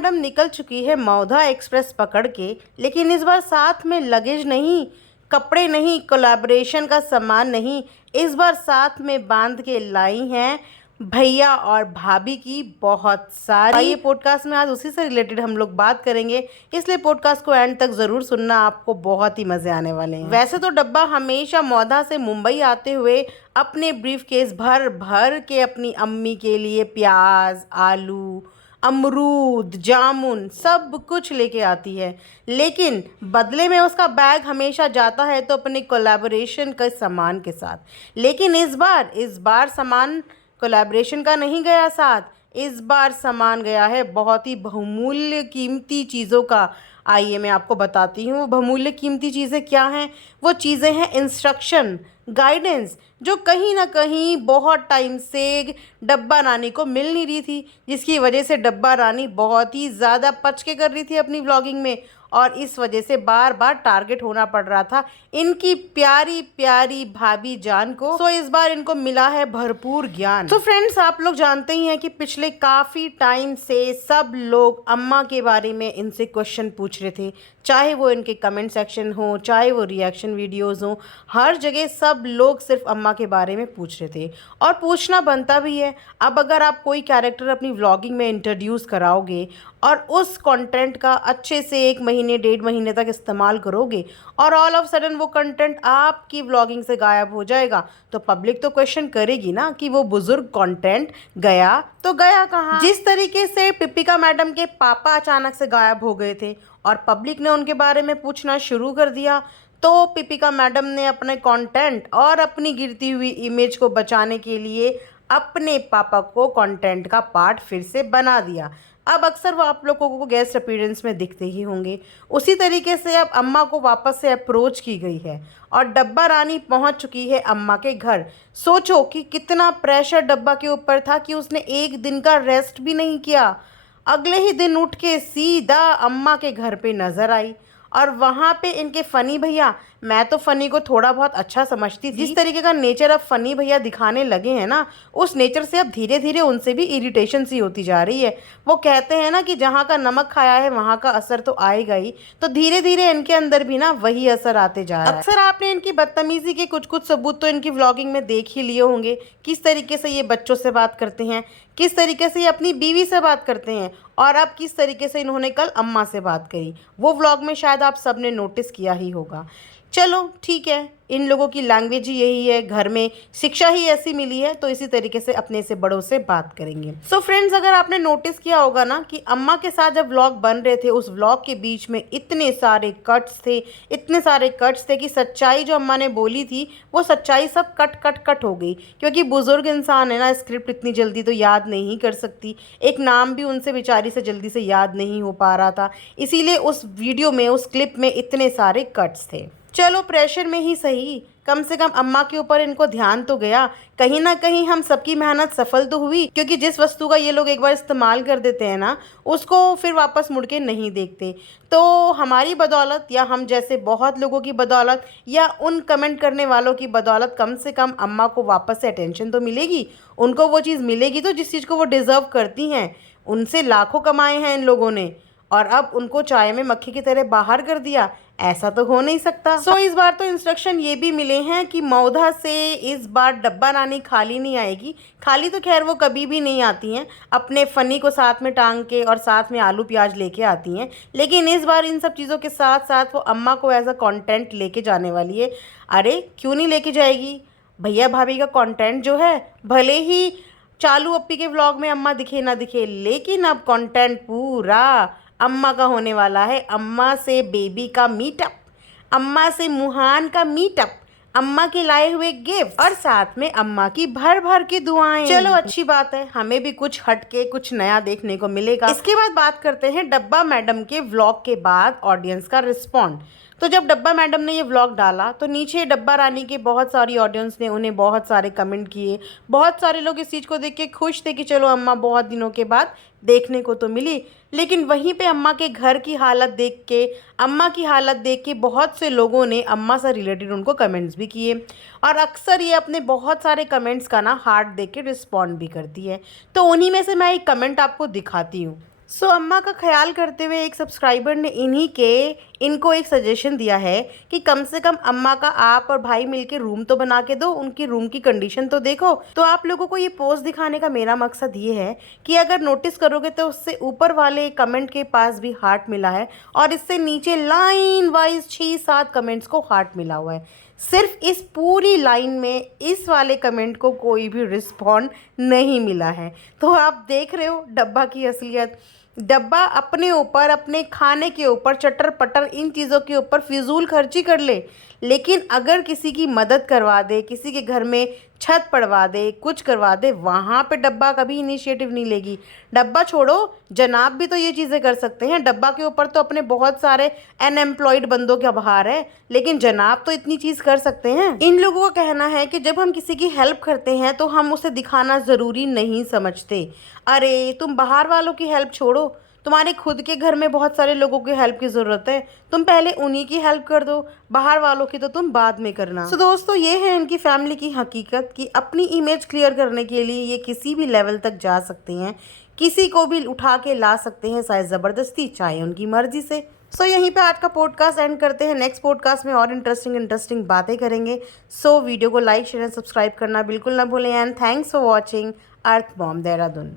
Madam निकल चुकी है मौधा एक्सप्रेस पकड़ के, लेकिन इस बार साथ में लगेज नहीं, कपड़े नहीं, कोलैबोरेशन का सामान नहीं, इस बार साथ में बांध के लाई हैं भैया और भाभी की बहुत सारी। ये पॉडकास्ट में आज उसी से रिलेटेड हम लोग बात करेंगे, इसलिए पॉडकास्ट को एंड तक ज़रूर सुनना, आपको बहुत ही मज़े आने वाले हैं। वैसे तो डब्बा हमेशा मौधा से मुंबई आते हुए अपने ब्रीफ केस भर भर के अपनी अम्मी के लिए प्याज, आलू, अमरूद, जामुन सब कुछ लेके आती है, लेकिन बदले में उसका बैग हमेशा जाता है तो अपने कोलैबोरेशन के सामान के साथ। लेकिन इस बार सामान कोलैबोरेशन का नहीं गया साथ, इस बार सामान गया है बहुत ही बहुमूल्य कीमती चीज़ों का। आइए मैं आपको बताती हूँ वो बहुमूल्य कीमती चीज़ें क्या हैं। वो चीज़ें हैं इंस्ट्रक्शन, गाइडेंस, जो कहीं ना कहीं बहुत टाइम से डब्बा रानी को मिल नहीं रही थी, जिसकी वजह से डब्बा रानी बहुत ही ज़्यादा पच के कर रही थी अपनी व्लॉगिंग में, और इस वजह से बार बार टारगेट होना पड़ रहा था इनकी प्यारी प्यारी भाभी जान को। सो इस बार इनको मिला है भरपूर ज्ञान। तो फ्रेंड्स, आप लोग जानते ही हैं कि पिछले काफ़ी टाइम से सब लोग अम्मा के बारे में इनसे क्वेश्चन पूछ रहे थे, चाहे वो इनके कमेंट सेक्शन हो, चाहे वो रिएक्शन वीडियोज़ हो, हर जगह सब लोग सिर्फ अम्मा के बारे में पूछ रहे थे, और पूछना बनता भी है। अब अगर आप कोई कैरेक्टर अपनी व्लॉगिंग में इंट्रोड्यूस कराओगे और उस कंटेंट का अच्छे से 1 महीने 1.5 महीने तक इस्तेमाल करोगे और ऑल ऑफ सडन वो कंटेंट आपकी व्लॉगिंग से गायब हो जाएगा, तो पब्लिक तो क्वेश्चन करेगी ना कि वो बुजुर्ग कंटेंट गया तो गया कहाँ। जिस तरीके से पिपिका मैडम के पापा अचानक से गायब हो गए थे और पब्लिक ने उनके बारे में पूछना शुरू कर दिया, तो पिपिका मैडम ने अपने कंटेंट और अपनी गिरती हुई इमेज को बचाने के लिए अपने पापा को कंटेंट का पार्ट फिर से बना दिया। अब अक्सर वो आप लोगों को गेस्ट अपीयरेंस में दिखते ही होंगे। उसी तरीके से अब अम्मा को वापस से अप्रोच की गई है और डब्बा रानी पहुंच चुकी है अम्मा के घर। सोचो कि कितना प्रेशर डब्बा के ऊपर था कि उसने एक दिन का रेस्ट भी नहीं किया। अगले ही दिन उठ के सीधा अम्मा के घर पे नज़र आई, और वहाँ पे इनके फ़नी भैया, मैं तो फ़नी को थोड़ा बहुत अच्छा समझती थी, जिस तरीके का नेचर अब फ़नी भैया दिखाने लगे हैं ना, उस नेचर से अब धीरे धीरे उनसे भी इरिटेशन सी होती जा रही है। वो कहते हैं ना कि जहाँ का नमक खाया है वहाँ का असर तो आएगा ही, तो धीरे धीरे इनके अंदर भी ना वही असर आते जा रहा है। अक्सर आपने इनकी बदतमीज़ी के कुछ कुछ सबूत तो इनकी व्लॉगिंग में देख ही लिए होंगे, किस तरीके से ये बच्चों से बात करते हैं, किस तरीके से ये अपनी बीवी से बात करते हैं, और अब किस तरीके से इन्होंने कल अम्मा से बात करी। वो व्लॉग में शायद आप सबने नोटिस किया ही होगा। चलो ठीक है, इन लोगों की लैंग्वेज ही यही है, घर में शिक्षा ही ऐसी मिली है, तो इसी तरीके से अपने से बड़ों से बात करेंगे। सो फ्रेंड्स, अगर आपने नोटिस किया होगा ना कि अम्मा के साथ जब व्लॉग बन रहे थे, उस व्लॉग के बीच में इतने सारे कट्स थे कि सच्चाई जो अम्मा ने बोली थी वो सच्चाई सब कट हो गई, क्योंकि बुजुर्ग इंसान है ना, स्क्रिप्ट इतनी जल्दी तो याद नहीं कर सकती, एक नाम भी उनसे बेचारी से जल्दी से याद नहीं हो पा रहा था, इसीलिए उस वीडियो में, उस क्लिप में इतने सारे कट्स थे। चलो प्रेशर में ही सही, कम से कम अम्मा के ऊपर इनको ध्यान तो गया, कहीं ना कहीं हम सबकी मेहनत सफल तो हुई, क्योंकि जिस वस्तु का ये लोग एक बार इस्तेमाल कर देते हैं ना, उसको फिर वापस मुड़ के नहीं देखते। तो हमारी बदौलत, या हम जैसे बहुत लोगों की बदौलत, या उन कमेंट करने वालों की बदौलत, कम से कम अम्मा को वापस से अटेंशन तो मिलेगी, उनको वो चीज़ मिलेगी तो जिस चीज़ को वो डिज़र्व करती हैं। उनसे लाखों कमाए हैं इन लोगों ने, और अब उनको चाय में मक्खी की तरह बाहर कर दिया, ऐसा तो हो नहीं सकता। सो इस बार तो इंस्ट्रक्शन ये भी मिले हैं कि मौधा से इस बार डब्बा रानी खाली नहीं आएगी। खाली तो खैर वो कभी भी नहीं आती हैं, अपने फ़नी को साथ में टांग के और साथ में आलू प्याज लेके आती हैं, लेकिन इस बार इन सब चीज़ों के साथ साथ वो अम्मा को एज अ कंटेंट लेके जाने वाली है। अरे क्यों नहीं लेके जाएगी, भैया भाभी का कंटेंट जो है, भले ही चालू अप्पी के व्लॉग में अम्मा दिखे ना दिखे, लेकिन अब कंटेंट पूरा अम्मा का होने वाला है। अम्मा से बेबी का मीटअप, अम्मा से मुहान का मीटअप, अम्मा के लाए हुए गिफ्ट, और साथ में अम्मा की भर भर की दुआएं। चलो अच्छी बात है, हमें भी कुछ हटके कुछ नया देखने को मिलेगा। इसके बाद बात करते हैं डब्बा मैडम के व्लॉग के बाद ऑडियंस का रिस्पॉन्ड। तो जब डब्बा मैडम ने ये व्लॉग डाला तो नीचे डब्बा रानी के बहुत सारी ऑडियंस ने उन्हें बहुत सारे कमेंट किए। बहुत सारे लोग इस चीज़ को देख के खुश थे कि चलो अम्मा बहुत दिनों के बाद देखने को तो मिली, लेकिन वहीं पे अम्मा के घर की हालत देख के, अम्मा की हालत देख के बहुत से लोगों ने अम्मा से रिलेटेड उनको कमेंट्स भी किए, और अक्सर ये अपने बहुत सारे कमेंट्स का ना हार्ट देख के रिस्पॉन्ड भी करती है। तो उन्हीं में से मैं एक कमेंट आपको दिखाती हूँ। अम्मा का ख्याल करते हुए एक सब्सक्राइबर ने इनको एक सजेशन दिया है कि कम से कम अम्मा का आप और भाई मिलके रूम तो बना के दो, उनकी रूम की कंडीशन तो देखो। तो आप लोगों को ये पोस्ट दिखाने का मेरा मकसद ये है कि अगर नोटिस करोगे तो उससे ऊपर वाले कमेंट के पास भी हार्ट मिला है और इससे नीचे लाइन वाइज 6-7 कमेंट्स को हार्ट मिला हुआ है। सिर्फ इस पूरी लाइन में इस वाले कमेंट को कोई भी रिस्पॉन्ड नहीं मिला है। तो आप देख रहे हो डब्बा की असलियत। डब्बा अपने ऊपर, अपने खाने के ऊपर, चटर पटर इन चीज़ों के ऊपर फिजूल खर्ची कर ले, लेकिन अगर किसी की मदद करवा दे, किसी के घर में छत पड़वा दे, कुछ करवा दे, वहाँ पे डब्बा कभी इनिशिएटिव नहीं लेगी। डब्बा छोड़ो, जनाब भी तो ये चीज़ें कर सकते हैं। डब्बा के ऊपर तो अपने बहुत सारे अनएम्प्लॉयड बंदों का भार है, लेकिन जनाब तो इतनी चीज़ कर सकते हैं। इन लोगों का कहना है कि जब हम किसी की हेल्प करते हैं तो हम उसे दिखाना ज़रूरी नहीं समझते। अरे तुम बाहर वालों की हेल्प छोड़ो, तुम्हारे खुद के घर में बहुत सारे लोगों की हेल्प की ज़रूरत है, तुम पहले उन्हीं की हेल्प कर दो, बाहर वालों की तो तुम बाद में करना। दोस्तों, ये है इनकी फैमिली की हकीकत कि अपनी इमेज क्लियर करने के लिए ये किसी भी लेवल तक जा सकते हैं, किसी को भी उठा के ला सकते हैं, चाहे ज़बरदस्ती चाहे उनकी मर्जी से। यहीं पे आज का पॉडकास्ट एंड करते हैं। नेक्स्ट पॉडकास्ट में और इंटरेस्टिंग बातें करेंगे। वीडियो को लाइक शेयर एंड सब्सक्राइब करना बिल्कुल ना भूलें। And thanks for watching earth bomb Dehradun.